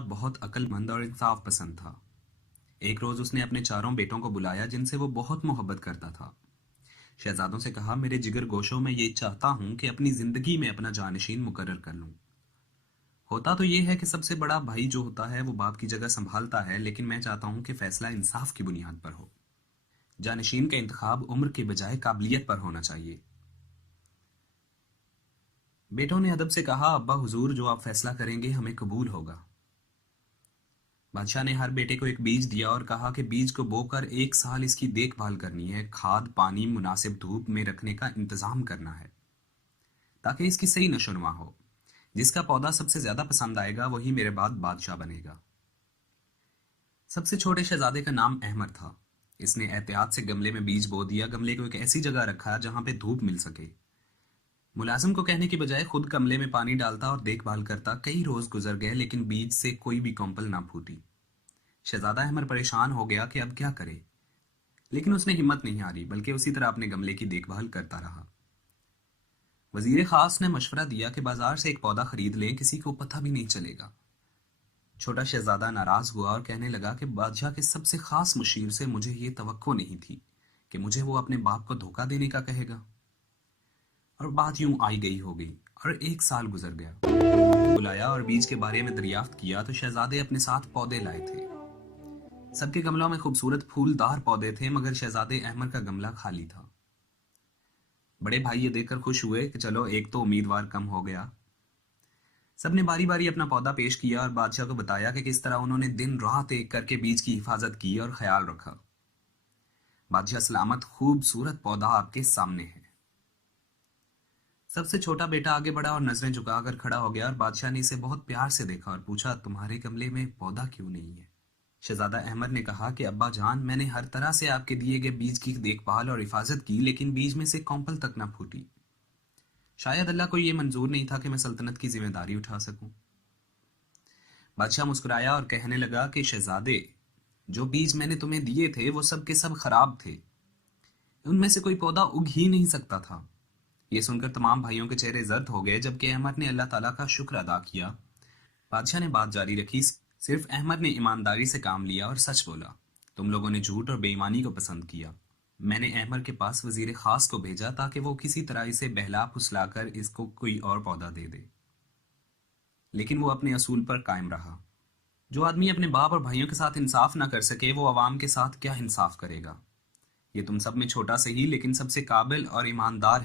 बहुत अक्लमंद और इंसाफ पसंद था। एक रोज उसने अपने चारों बेटों को बुलाया जिनसे वो बहुत मोहब्बत करता था। शहजादों से कहा, मेरे जिगर गोशों में ये चाहता हूं कि अपनी जिंदगी में अपना जानशीन मुकर्रर कर लूं। होता तो ये है कि सबसे बड़ा भाई जो होता है वो बाप की जगह संभालता है, लेकिन मैं चाहता हूं कि फैसला इंसाफ की बुनियाद पर हो। जानशीन का इंतखाब उम्र के बजाय काबिलियत पर होना चाहिए। बेटों ने अदब से कहा, अब्बा हुजूर, जो आप फैसला करेंगे हमें कबूल होगा। बादशाह ने हर बेटे को एक बीज दिया और कहा कि बीज को बोकर 1 साल इसकी देखभाल करनी है, खाद पानी मुनासिब धूप में रखने का इंतजाम करना है ताकि इसकी सही नशोनुमा हो। जिसका पौधा सबसे ज्यादा पसंद आएगा वही मेरे बाद बादशाह बनेगा। सबसे छोटे शहजादे का नाम अहमद था। इसने एहतियात से गमले में बीज बो दिया। गमले को एक ऐसी जगह रखा जहां पे धूप मिल सके। मुलाजिम को कहने की बजाय खुद गमले में पानी डालता और देखभाल करता। कई रोज गुजर गए लेकिन बीज से कोई भी कॉम्पल ना फूटी। शहजादा अहमद परेशान हो गया कि अब क्या करे, लेकिन उसने हिम्मत नहीं हारी, बल्कि उसी तरह अपने गमले की देखभाल करता रहा। वजीर खास ने मशवरा दिया कि बाजार से एक पौधा खरीद लें, किसी को पता भी नहीं चलेगा। छोटा शहजादा नाराज हुआ और कहने लगा कि बादशाह के सबसे खास मुशीर से मुझे ये तवक्को नहीं थी कि मुझे वो अपने बाप को धोखा देने का कहेगा। और बात यूं आई गई हो गई और 1 साल गुजर गया। बुलाया और बीज के बारे में दरियाफ्त किया तो शहजादे अपने साथ पौधे लाए थे। सबके गमलों में खूबसूरत फूलदार पौधे थे, मगर शहजादे अहमद का गमला खाली था। बड़े भाई ये देखकर खुश हुए कि चलो एक तो उम्मीदवार कम हो गया। सबने बारी बारी अपना पौधा पेश किया और बादशाह को बताया कि किस तरह उन्होंने दिन रात एक करके बीज की हिफाजत की और ख्याल रखा। बादशाह, सलामत खूबसूरत पौधा आपके सामने है। सबसे छोटा बेटा आगे बढ़ा और नजरें झुकाकर खड़ा हो गया और बादशाह ने इसे बहुत प्यार से देखा और पूछा, तुम्हारे गमले में पौधा क्यों नहीं है? शहजादा अहमद ने कहा कि अब्बा जान, मैंने हर तरह से आपके दिए गए बीज की देखभाल और हिफाजत की, लेकिन बीज में से कॉम्पल तक ना फूटी। शायद अल्लाह को यह मंजूर नहीं था कि मैं सल्तनत की जिम्मेदारी उठा सकूं। बादशाह मुस्कुराया और कहने लगा कि शहजादे, जो बीज मैंने तुम्हें दिए थे वो सब के सब खराब थे। उनमें से कोई पौधा उग ही नहीं सकता था। ये सुनकर तमाम भाइयों के चेहरे जर्द हो गए, जबकि अहमद ने अल्लाह ताला का शुक्र अदा किया। बादशाह ने बात जारी रखी, सिर्फ अहमद ने ईमानदारी से काम लिया और सच बोला। तुम लोगों ने झूठ और बेईमानी को पसंद किया। मैंने अहमद के पास वजीर खास को भेजा ताकि वो किसी तरह इसे बहला फुसलाकर इसको कोई और पौधा दे दे, लेकिन वो अपने असूल पर कायम रहा। जो आदमी अपने बाप और भाइयों के साथ इंसाफ ना कर सके वो अवाम के साथ क्या इंसाफ करेगा? ये तुम सब में छोटा सही लेकिन सबसे काबिल और ईमानदार